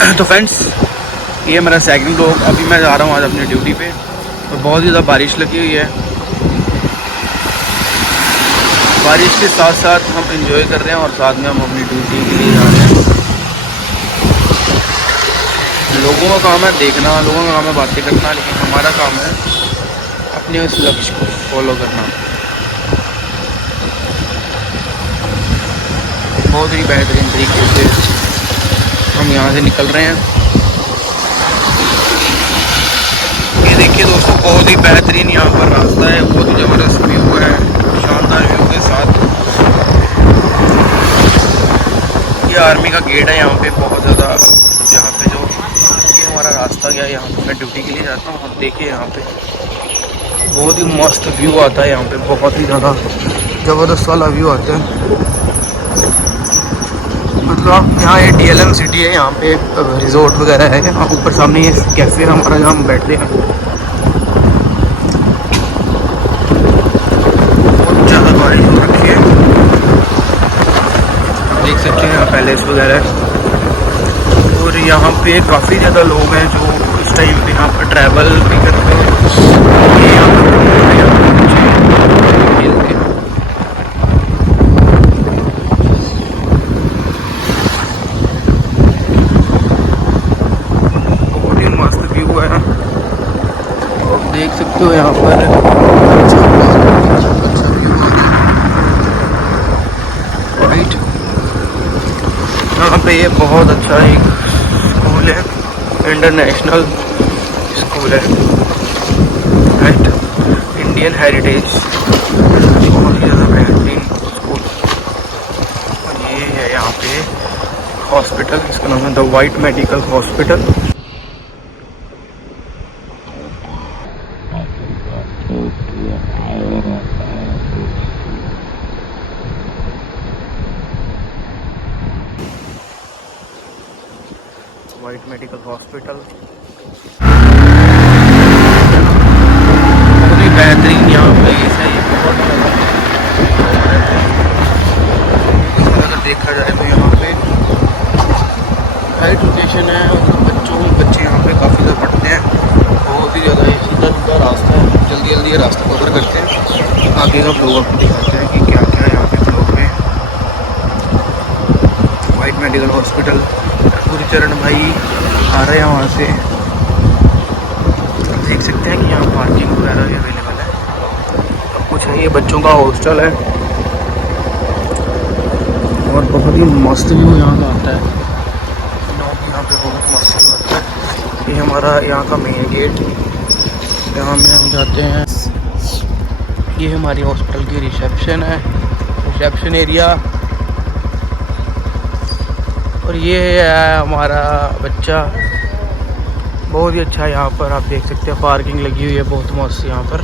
तो फ्रेंड्स, ये मेरा सेकंड ब्लॉग। अभी मैं जा रहा हूँ आज अपनी ड्यूटी पे। तो बहुत ज़्यादा बारिश लगी हुई है। बारिश के साथ साथ हम एंजॉय कर रहे हैं और साथ में हम अपनी ड्यूटी के लिए जा रहे हैं। लोगों का काम है देखना, लोगों का काम है बातें करना, लेकिन हमारा काम है अपने उस लक्ष्य को फॉलो करना। बहुत ही बेहतरीन तरीके से हम यहाँ से निकल रहे हैं। ये देखिए दोस्तों, बहुत ही बेहतरीन यहाँ पर रास्ता है, बहुत ही ज़बरदस्त व्यू है, शानदार व्यू के साथ। ये आर्मी का गेट है यहाँ पे, बहुत ज़्यादा। यहाँ पे जो ये हमारा रास्ता गया, यहाँ पे मैं ड्यूटी के लिए जाता हूँ। आप देखिए यहाँ पे बहुत ही मस्त व्यू आता है। यहाँ पे बहुत ही ज़्यादा ज़बरदस्त वाला व्यू आता है। मतलब यहाँ ये DLM सिटी है, यहाँ पे रिजॉर्ट वगैरह है। यहाँ ऊपर सामने ये कैफ़े है हमारा, जहाँ हम बैठते हैं। बहुत ज़्यादा बारिश हो रखी है, देख सकते हैं यहाँ पैलेस वगैरह है। और यहाँ पे काफ़ी ज़्यादा लोग हैं जो इस टाइम पे यहाँ पर ट्रैवल भी करते हैं। ये यहाँ पर खेलते हैं। बहुत ही मस्त व्यू है, देख सकते हो यहाँ पर अच्छा व्यू आ रहा है। राइट, यहाँ पे ये बहुत अच्छा एक स्कूल है, इंटरनेशनल स्कूल है, राइट, इंडियन हेरिटेज। बहुत ही ज़्यादा बेहतरीन स्कूल। और ये है यहाँ पे हॉस्पिटल, इसका नाम है the white medical hospital. White medical hospital बहुत ही बेहतरीन यहाँ पे है। अगर देखा जाए तो यहाँ पे हाइट लोकेशन है, और बच्चे यहाँ पे काफ़ी ज़्यादा पढ़ते हैं। बहुत ही ज़्यादा सीधा सीधा रास्ता है, जल्दी जल्दी ये रास्ता कवर करते हैं। आगे का ब्लॉग आपको दिखाते हैं कि क्या क्या यहाँ पे ब्लॉग में। वाइट मेडिकल हॉस्पिटल, चरण भाई आ रहे हैं वहाँ से। आप देख सकते हैं कि यहाँ पार्किंग वगैरह भी अवेलेबल है। अब कुछ है, ये बच्चों का हॉस्टल है और बहुत ही मस्त व्यू यहाँ का आता है। यहाँ पे बहुत मस्त व्यू आता है। ये हमारा यहाँ का मेन गेट, यहाँ में हम जाते हैं। ये हमारी हॉस्पिटल की रिसेप्शन है, रिसेप्शन एरिया। और ये है हमारा बच्चा, बहुत ही अच्छा है। यहाँ पर आप देख सकते हैं पार्किंग लगी हुई है, बहुत मस्त यहाँ पर।